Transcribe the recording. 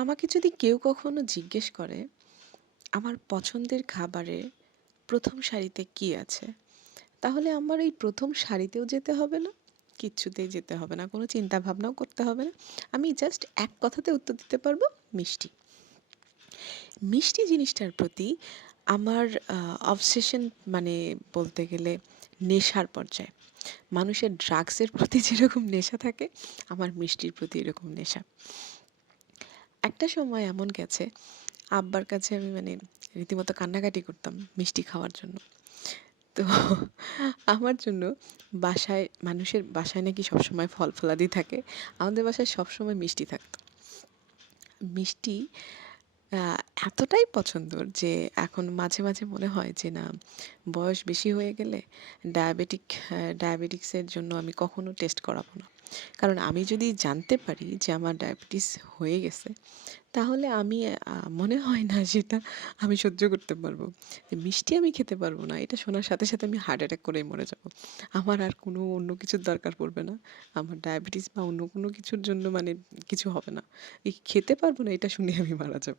আমাকে যদি কেউ কখনো জিজ্ঞেস করে, আমার পছন্দের খাবারে প্রথম সারিতে কি আছে? তাহলে আমার এই প্রথম সারিতেও যেতে হবে না কিচ্ছুতেই যেতে হবে না, কোনো চিন্তা ভাবনাও করতে হবে না। আমি জাস্ট এক কথাতে উত্তর দিতে পারব, মিষ্টি। মিষ্টি জিনিসটার প্রতি আমার অবসেশন মানে বলতে গেলে নেশার পর্যায়ে। মানুষের ড্রাগসের প্রতি যেরকম নেশা থাকে, আমার মিষ্টির প্রতি এরকম নেশা। একটা সময় এমন গেছে, আব্বার কাছে আমি মানে রীতিমতো কান্নাকাটি করতাম মিষ্টি খাওয়ার জন্য। তো আমার জন্য বাসায়, মানুষের বাসায় নাকি সবসময় ফল ফলাদি থাকে, আমাদের বাসায় সবসময় মিষ্টি থাকতো। মিষ্টি এতটাই পছন্দর যে এখন মাঝে মাঝে মনে হয় যে না, বয়স বেশি হয়ে গেলে ডায়াবেটিক ডায়াবেটিক্সের জন্য আমি কখনো টেস্ট করাবো না। কারণ আমি যদি জানতে পারি যে আমার ডায়াবেটিস হয়ে গেছে, তাহলে আমি মনে হয় না যেটা আমি সহ্য করতে পারব। যে মিষ্টি আমি খেতে পারব না, এটা শোনার সাথে সাথে আমি হার্ট অ্যাটাক করেই মরে যাব। আমার আর কোনো অন্য কিছুর দরকার পড়বে না। আমার ডায়াবেটিস বা অন্য কোনো কিছুর জন্য মানে কিছু হবে না। এই খেতে পারব না, এটা শুনে আমি মারা যাব।